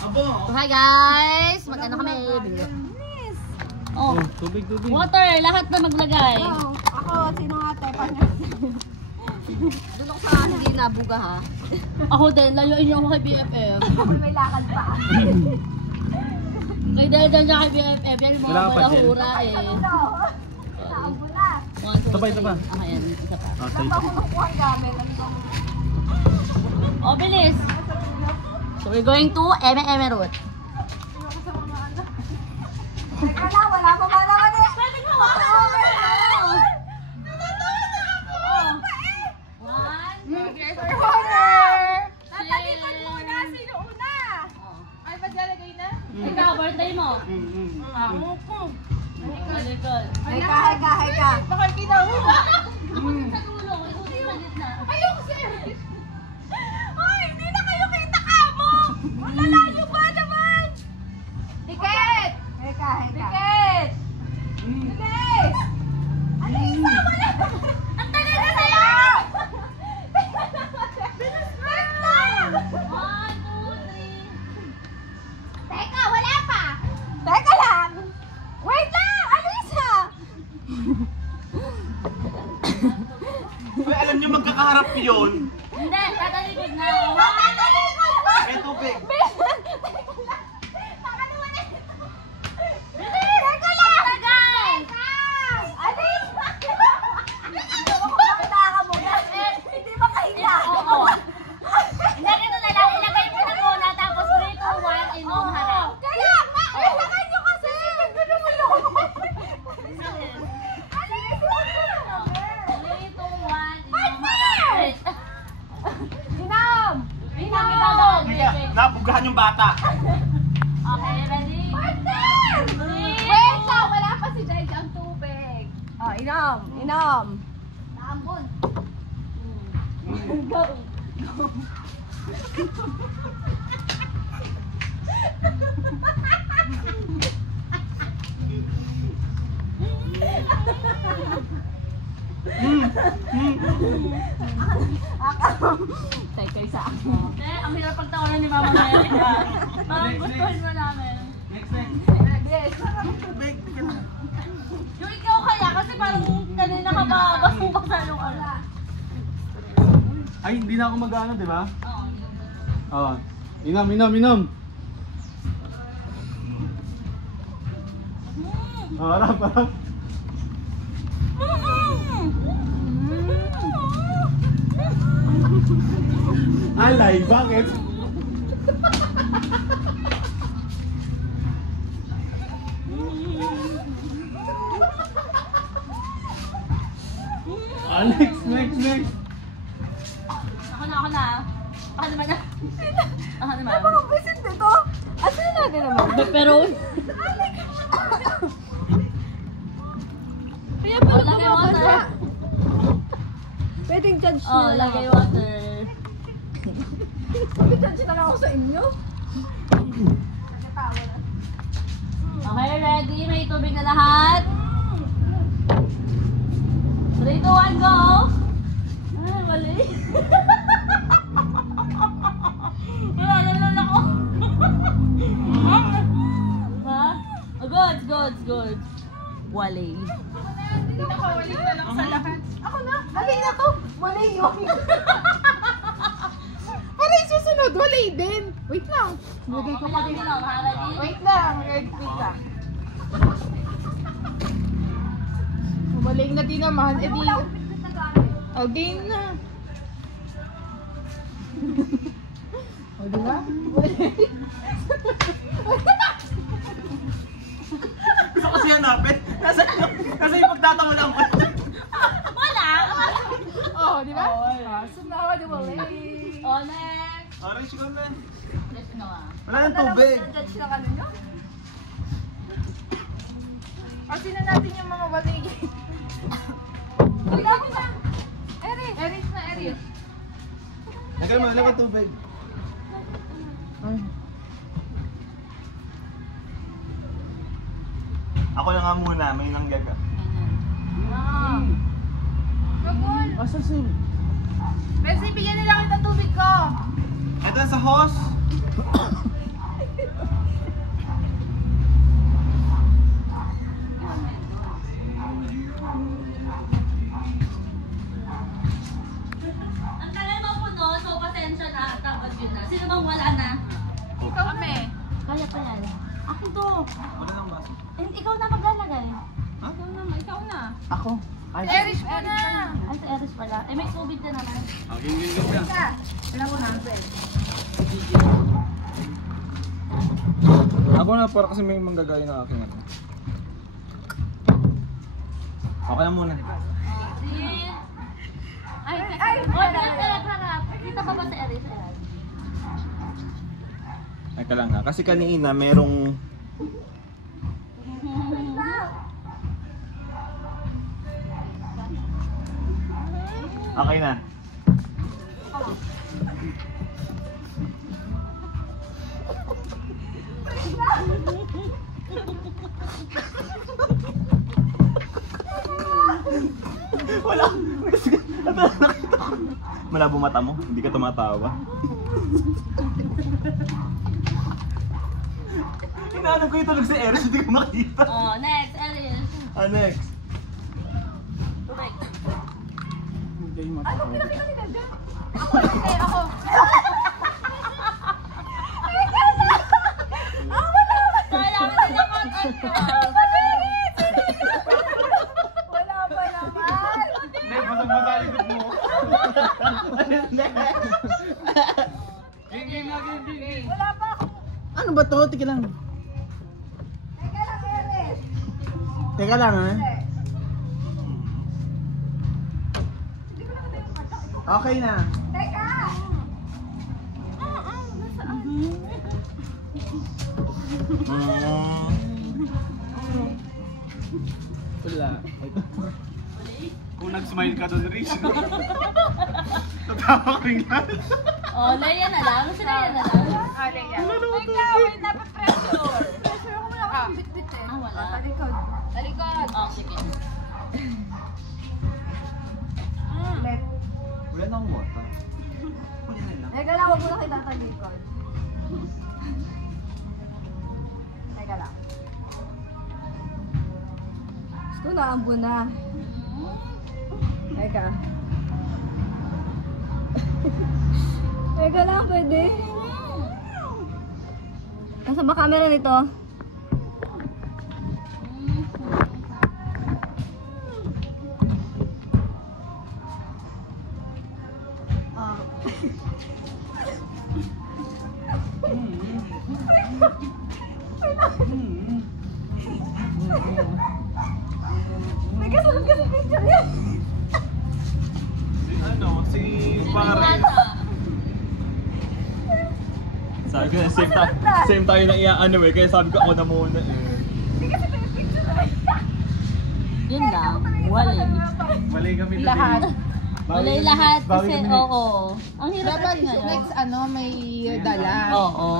So hi guys, mag-ano kami? Oh, tubig. Water, lahat na maglagay. Ako, sino ate? Doon ako sa hindi nabuga ha. Ako din, layuin niyo ako kay BFF. May lakad pa. Kay dahil niya kay BFF, yan yung mga balahura eh. Sabay. Ayan, isa pa. Napakukuha gamit. Oh, bilis! So we're going to Eme Road. Teka na, wala pa ba naman eh. Pwede mo! Here's our water. Natalipan muna. Sino una? Ay, maglalagay na? Ikaw, birthday mo. Amo ko. Malikod. Heka. Baka kinahula. Sa dulo, ito sa gitna. Ayoko sir. Ay, hindi na kayo kita kamo. Malalayo ba naman? Tiket. Heka. Tiket. Bilis. Ano isa? Wala. Ang tagal na sa'yo. Wait lang. 1, 2, 3. Teka, wala pa. Teka lang. Wait lang. Alisa. Uy, alam niyo magkakaharap yun. Hindi, tatalikod na. Matalikod ba? May tubig. Teka lang. Tagal! Alisa. Bakit nakakamuna? Hindi ba kahiya? Oo. Hindi, ito na lang. Ilagay mo na muna, tapos 3, 2, 1, inom harap. Kaya nga, ilagay nyo kasi. Ganda mo yun. Nabugahan yung bata. Okay, ready? Partner! Wait lang, wala pa si Jai ang tubig. Oh, inom. Naambon. Go. Tay sa ako. Ang hirap pagtawanan ni Mama Mary. Parang gustuhin mo namin. Next. Yes. Yung ikaw kaya, kasi parang kanina ka ba, basong basa yung ano. Ay, hindi na ako mag-ano, di ba? Oo. Inom. Harap. Alay, bakit? Next. Ako na. Ako naman. Napakabisit nito. Asan na natin naman? Pepperoni. Kaya Oh, lagay water. Pwedeng judge Oh, na lagay water. Judge na lang ako sa inyo. Okay, ready? May tubig na lahat. 3, 2, 1, go! Ah, mali. Wala ako. Ha? Oh, good. Wali. Nakawali na lang sa lahat. Ako na. Lagay na to. Wala yun. Para yung susunod, wala din. Wait lang. Lagay ko pa din. Wait lang. Maling na din naman. Eh di... Oh, game na. O, diba? Gusto kasi hanapin. Nasa yung pagtatawalan ko. Wala! Oh, diba? So now, di wala. Oh, next! Orange ko na. Next na nga. Wala nang tubig. Judge na kanino? O, sino natin yung mga baligi? Uy, dami na! Eris na. Lagay mo, lagay tubig. Ako na nga muna, may nanggaga. Kabul! Asa sim? Messi, bigyan nila kita tubig ko! Ito sa hose. Wala nang baso. Ikaw na maglalagay. Ikaw na. Ako? Ay, Erish mo na. Ay, si Eris pala. Eh, may tubig ka naman. Ging. Wala mo na. Ako na para kasi may manggagaya na aking ano. Okay na muna. Ay, harap. Kita pa ba si Eris? Teka lang ha, kasi kanina merong... Okay na. Wala. Nakita ko. Malabo mata mo, hindi ka tumatawa. Inaanap ko yung tulog si Eris, hindi ko makita. Oh, next, Eris. Next. Tubig. Hindi yung mata ko. Ako, hindi. Ako. Kaya mo din ang content ko. Wala pa naman. Hindi, basang-basa likod mo. Game. Wala pa ako. Ano ba to? Teka lang. Teka lang, Eris. Teka lang ha. Okay na. Teka. Wala. Kung nag-smile ka doon, Rich. Tatawa ko rin yan. Oh, Leia na lang. Si Leia na lang. Teka, wait, dapat pressure. Pressure ako wala akong bit-bit eh. Ah, wala. Talikod. Talikod. Oh, sige. Left. Wala na akong water. Huli na lang. Teka lang, huwag mo na kita talikod. Teka lang. Gusto na, ambo na. Teka. Teka lang, pwede. Nasa ba camera nito? May kasunod ka sa picture yan. Si pare. Sabi ko, same tayo na iaano eh, kaya sabi ko ako na muna eh. Hindi kasi may picture na. Yun lang. Wali. Mali kami na Lahat. Wali lahat kasi, oo. Ang hirap kasi Dapat ngayon. next may dala. Oo.